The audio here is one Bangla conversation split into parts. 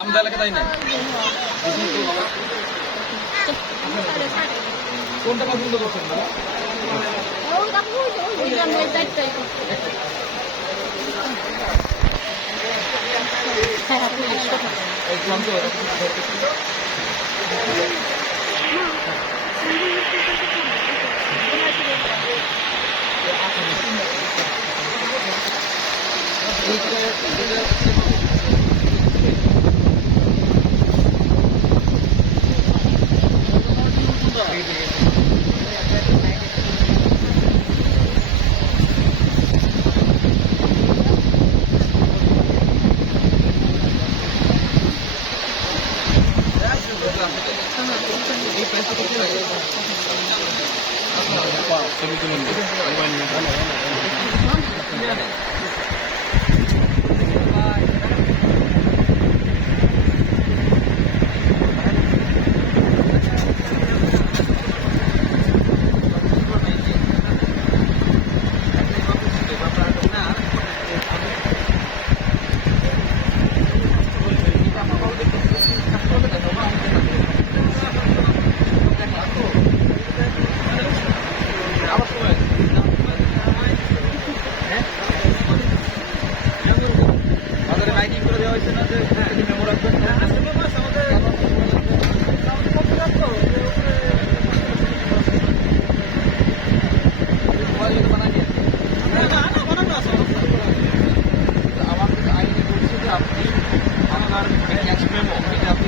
আমরা এলাকা তাই না কোনটা পছন্দ করছেন না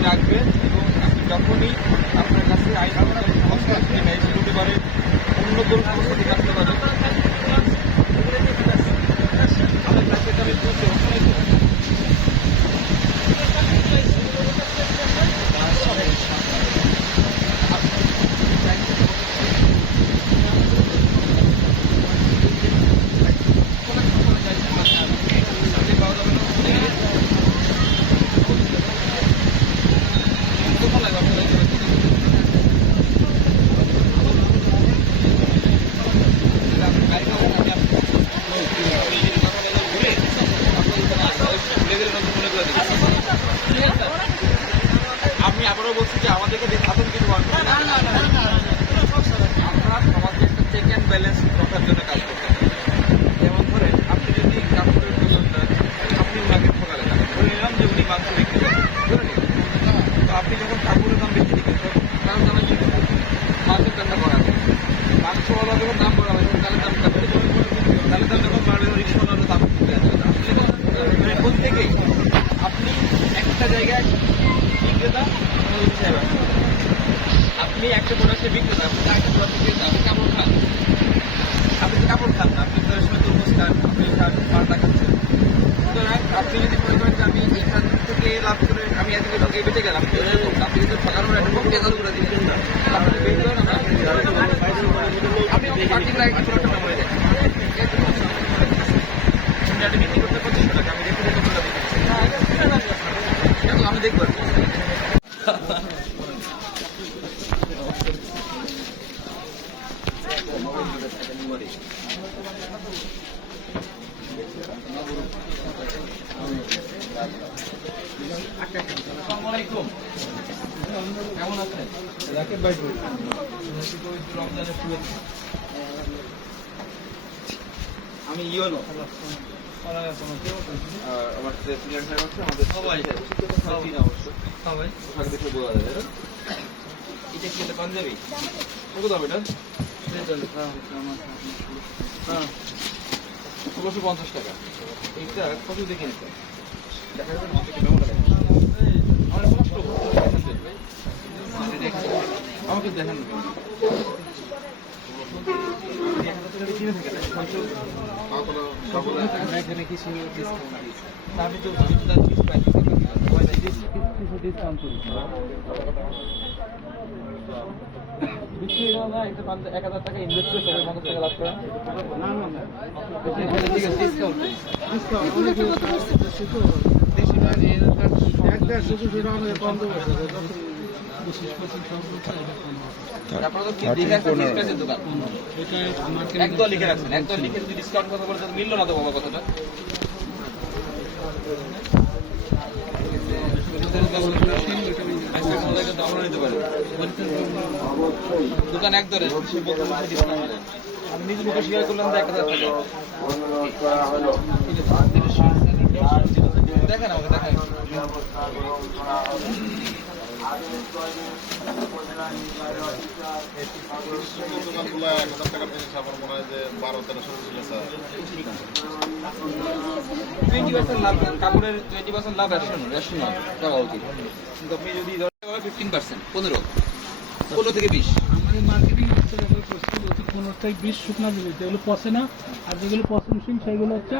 রাখবেন এবং আপনি যখনই আপনার কাছে আইন হতে পারে অন্য কোনো সমস্যা রাখতে পারে আমি আবারও বলছি যে আমাদেরকে দেখুন কিছু আপনারা সমাজে একটা চেক অ্যান্ড ব্যালেন্স রক্ষার জন্য কাজ করতে যেমন ধরেন আপনি যদি কাপড়ের দোকানদার আপনি ওনাকে ঠকালে ধরে নিলাম যে উনি মাংস বিক্রি করেন ধরে নিলাম তো আপনি যখন কাপড়ের দাম বেশি দিচ্ছেন কারণ দামে কি মাংসের দামটা করা যায় মাংসওয়ালা যখন দাম করা হয় তাহলে দামটা বেড়ে তাহলে দাম যখন বাড়বে রিক্সাওয়ালার দাম আসলে প্রত্যেকেই আপনি একটা জায়গায় বিক্রেতা আপনি একটা প্রোডাক্টের বিক্রেতা আপনি একটা প্রোডাক্টের আপনি কাপড় খান আপনি কাপড় খান না আপনি তার সময় তরমুজ খান আপনি খান পাল্টা খাচ্ছেন সুতরাং আপনি যদি মনে করেন যে আমি এখান থেকে লাভ করে আমি এদিকে ঢুকে বেঁচে গেলাম আপনি কিন্তু ঠকানোর একটা কমকে চালু করে দিলেন আপনি বের করেন আপনি পার্টিকুলার একটা প্রোডাক্টের নাম বলে দেখেন বিক্রি করতে 25 টাকা আমি দেখে আমি দেখবো কেমন আছেন আমি ইয়োনো আমার প্রেসিডেন্ট সাহেব আছে আমাদের সবাই সবাই ওখানে দেখে বোঝা যায় এটা কি পাঞ্জাবি কত দাম এটা 1650 টাকা এইটা কত দেখে নিতে দেখা যাবে আমাকে দেখান এখানে কিছু আমি তো ডিসকাউন্ট করি বিক্রি না একটা 1000 টাকা ইনভেস্ট করে 50 টাকা লাভ করেন ঠিক আছে ডিসকাউন্ট একদল লিখে রাখছেন একদল লিখে যদি ডিসকাউন্ট কথা বলে মিলল না তো বাবা কথাটা দোকান এক ধরে আমি নিজে মুখে স্বীকার করলাম যে 1000 টাকা দেখেন আমাকে দেখেন কাপড়ের 20% লাভ রেশন দেওয়া উচিত কিন্তু আপনি যদি 15% 15 থেকে 20 আমাদের মার্কেটিং হচ্ছে যেগুলো করছি 15 শুকনা দিবে যেগুলো পচে না আর যেগুলো পচনশীল সেগুলো হচ্ছে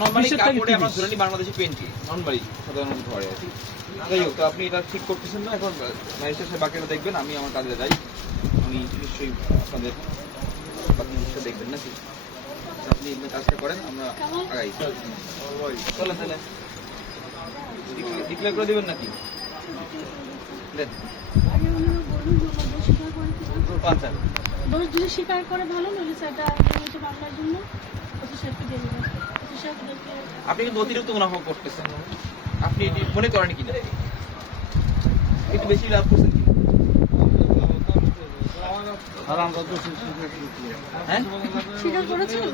নরমালি কাপড়ে আমরা ধরে নিই বাংলাদেশি পেন্টি নরমালি সাধারণত ধরে আর কি যাই হোক তো আপনি এটা ঠিক করতেছেন না এখন ম্যাজিস্ট্রেট বাকিটা দেখবেন আমি আমার কাজে যাই আমি নিশ্চয়ই আপনাদের বাকি বিষয় দেখবেন নাকি আপনি কাজটা করেন আমরা আগাই চলেন তাহলে ডিক্লেয়ার করে দেবেন নাকি দেন দোষ যদি স্বীকার করে ভালো নইলে সেটা মামলার জন্য আপনি কিন্তু অতিরিক্ত মুনাফা করতেছেন আপনি মনে করেন কিনা একটু বেশি লাভ করছেন কি হ্যাঁ স্বীকার করেছেন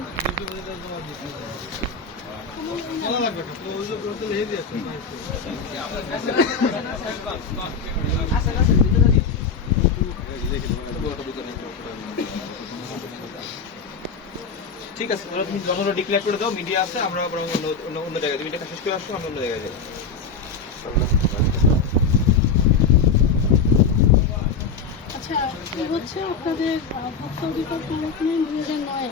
ঠিক আছে তুমি জনরা ডিক্লেয়ার করে দাও মিডিয়া আছে আমরা অন্য জায়গায় তুমি এটা শেষ করে আসো আমরা অন্য জায়গায় যাবো আচ্ছা কি হচ্ছে আপনাদের ভোক্তা অধিকার সংরক্ষণে 2009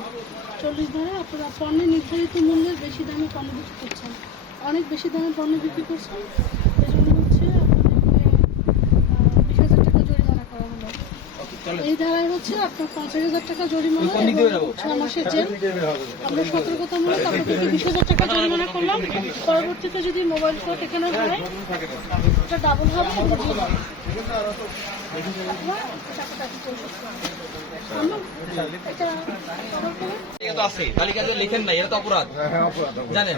40 ধারা আপনারা পণ্যের নির্ধারিত মূল্যের বেশি দামে পণ্য বিক্রি করছেন অনেক বেশি দামে পণ্য বিক্রি করছেন এজন্য হচ্ছে আপনাদেরকে 20,000 টাকা জরিমানা করা হলো এই ধারায় হচ্ছে আপনার 50,000 টাকা জরিমানা 6 মাসের জেল আমরা সতর্কতামূলক আপনাদেরকে 20,000 টাকা জরিমানা করলাম পরবর্তীতে যদি মোবাইল ফোন এখানে হয় এটা ডাবল হবে তালিকা লিখেন নাই এটা তো অপরাধ জানেন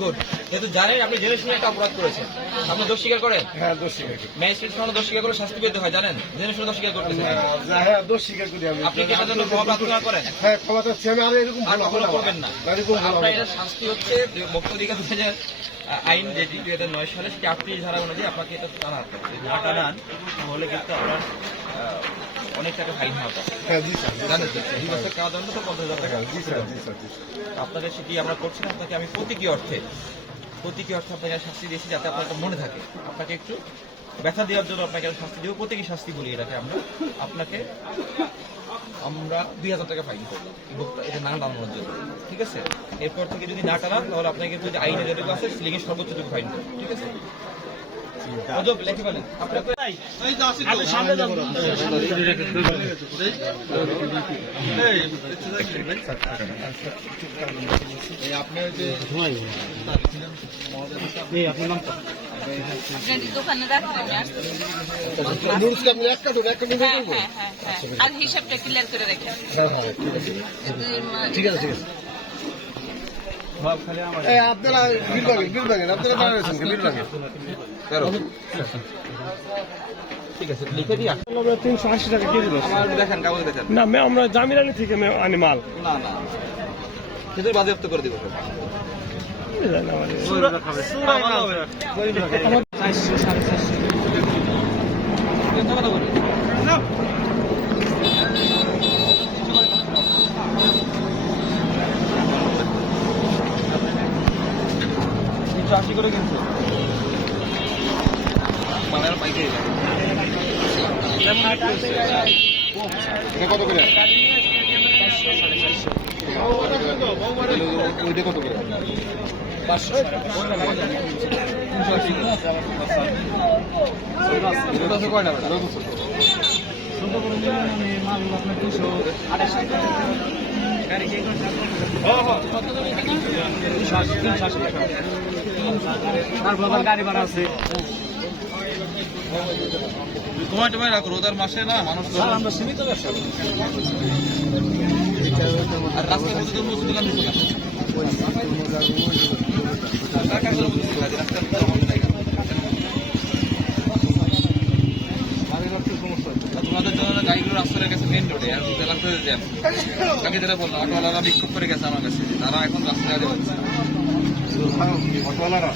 গুড যেহেতু জানেন আপনি জেনে শুনে একটা অপরাধ করেছেন আপনি দোষ স্বীকার করেন ম্যাজিস্ট্রেট দোষ স্বীকার করে শাস্তি পেতে হয় জানেন জেনে শুনে দোষ স্বীকার করতেছেন আপনি কি এটার জন্য ক্ষমা প্রার্থনা করেন আর কখনো করবেন না আপনার এটা শাস্তি হচ্ছে ভোক্তা অধিকার আইন যেটি 2009 সালে সেটি 38 ধারা অনুযায়ী আপনাকে এটা টানা হাতে হবে না টানান তাহলে কিন্তু আপনার অনেক টাকা ফাইন হওয়া জানেন তো 2 বছর কারাদণ্ড তো 50,000 টাকা আপনাদের সেটি আমরা করছি না আপনাকে আমি প্রতীকী অর্থে আপনাকে শাস্তি দিয়েছি যাতে আপনার মনে থাকে আপনাকে একটু ব্যথা দেওয়ার জন্য আপনাকে শাস্তি দেবো প্রতীকী শাস্তি বলি এটাকে আমরা 2,000 টাকা ফাইন করলাম এটা না টানানোর জন্য ঠিক আছে এরপর থেকে যদি না টানান তাহলে আপনাকে যদি আইনে যেটুকু আছে সিলিংয়ে সর্বোচ্চ টুকু ফাইন করবেন ঠিক আছে লেখে বলেন আপনার যে আপনার নাম দোকানে রাখবেন আর হিসাবটা ক্লিয়ার করে রাখেন ঠিক আছে আপনারা বিল ভাঙেন আপনারা দাঁড়িয়েছেন বিল ভাঙেন ঠিক আছে লিখে দিয়া 380 টাকা কেজি দেখেন কাগজ দেখেন না আমরা জামিন আলী থেকে আনি মাল না কিন্তু বাজেয়াপ্ত করে দিব চাষি করে কিনছে বাংলার পাইকারি কত করে ওইটা কত করে 500 কয়টা গাড়ি ভাড়া আছে তোমায় রাখো রোজার মাসে না মানুষ আমরা সীমিত ব্যবসা আর রাস্তার মধ্যে মুসলিম দোকান দিতে না ওনাদের জন্য গাড়িগুলো রাস্তায় গেছে মেন রোডে আর বেলাতে জ্যাম। আগে যেটা বললাম অটোওয়ালারা বিক্ষোভ করে গেছে আমার কাছে, তারা এখন রাস্তায় যেতে পারছে না। অটোওয়ালারা